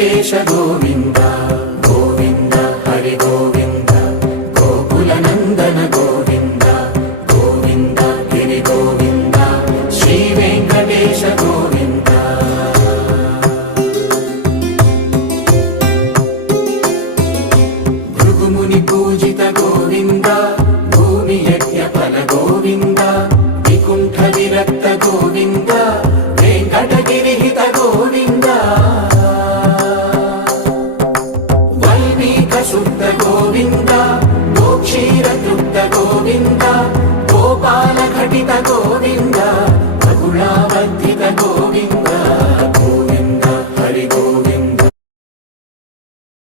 వెంకటేశ గోవింద గోవింద హరి గోవింద గోకుల నందన గోవింద గోవింద గిరి గోవింద శ్రీ వెంకటేశ గోవింద భృగుముని పూజిత గోవింద భూమి యజ్ఞ ఫల గోవింద వికుంఠ విరక్త గోవింద వెంకటగిరిహిత గోవింద వల్మీక శుద్ధ గోవింద గోక్షీర తృప్త గోవింద గోపాల ఘటిత గోవింద